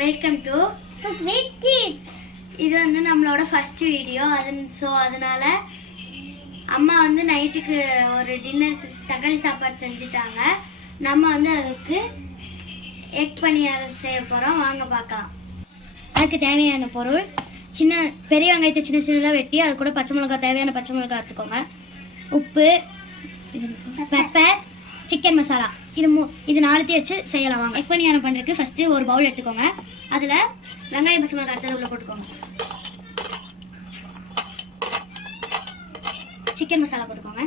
Welcome to cook with kids. இது வந்து நம்மளோட ஃபர்ஸ்ட் வீடியோ. அதனால அம்மா வந்து நைட்டுக்கு ஒரு டின்னர் தக்காளி சாப்பாடு செஞ்சுட்டாங்க. நம்ம வந்து அதுக்கு எக் பணியாரம் செய்ய போகிறோம். வாங்க பார்க்கலாம். அதுக்கு தேவையான பொருள் பெரிய வெங்காயத்தை சின்ன சின்னதாக வெட்டி அது கூட பச்சை மிளகாய், தேவையான பச்சை மிளகாய் எடுத்துக்கோங்க. உப்பு, பெப்பர், சிக்கன் மசாலா, இது நாலுத்தையும் வச்சு செய்யலாம். வாங்க. எக் பணியாரம் பண்ணுறதுக்கு ஃபஸ்ட்டு ஒரு பவுல் எடுத்துக்கோங்க. அதில் வெங்காயம், பச்சை மிளகாய் எடுத்தது உள்ள போட்டுக்கோங்க. சிக்கன் மசாலா போட்டுக்கோங்க.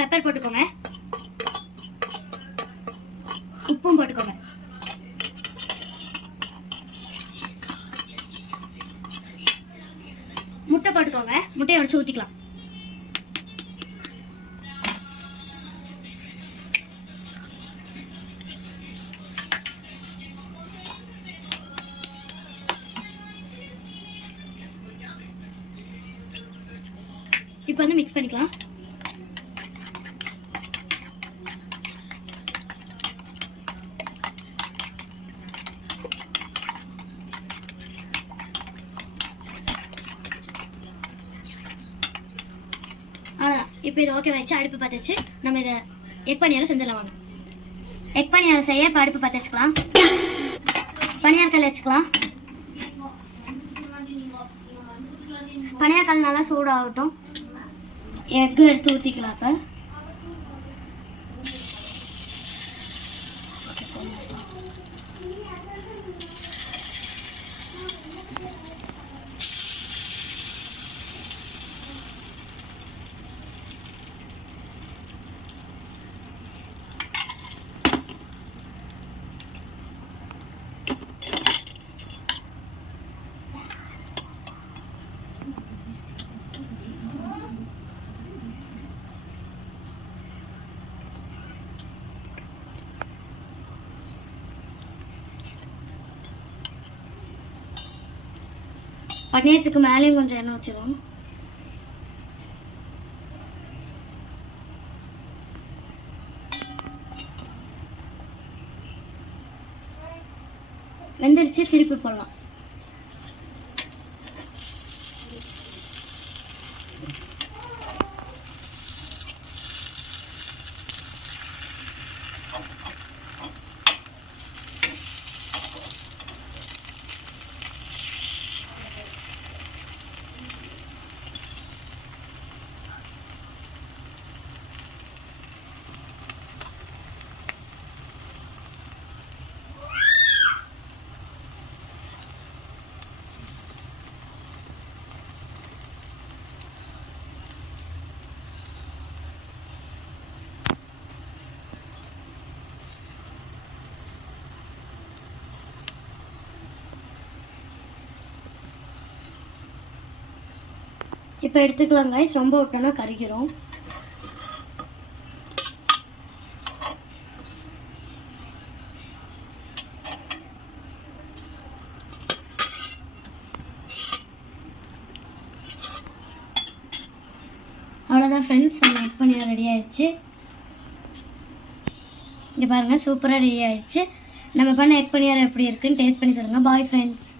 பெப்பர் போட்டுக்கோங்க. உப்பும் போட்டுக்கோங்க. முட்டை போட்டுக்கோங்க. முட்டையை உடச்சு ஊற்றிக்கலாம். இப்போ வந்து மிக்ஸ் பண்ணிக்கலாம். அவ்வளோதான். இப்போ இதை ஓகே வச்சு அடுப்பு பற்ற வச்சு நம்ம இதை எக் பணியாரம் செஞ்சிடலாம். வாங்க. எக் பணியாரம் செய்ய இப்போ அடுப்பு பற்ற வச்சுக்கலாம். பணியாரக்கல் வச்சுக்கலாம். பணியாரக்கல் நல்லா சூடாகட்டும். எக்கு எடுத்து ஊற்றிக்கலாம். இப்போ பணியாரத்துக்கு மேலேயும் கொஞ்சம் எண்ணெய் வச்சிடும். வெந்துடுச்சு. திருப்பி போடலாம். இப்போ எடுத்துக்கலாம் கைஸ். ரொம்ப விட்டோன்னா கருகிரும். அவ்வளோதான் ஃப்ரெண்ட்ஸ், நம்ம எக் பணியாரம் ரெடி ஆயிடுச்சு. இங்கே பாருங்கள், சூப்பராக ரெடி ஆயிடுச்சு. நம்ம பண்ண எக் பணியாரம் எப்படி இருக்குன்னு டேஸ்ட் பண்ணி சொல்லுங்கள். Bye friends.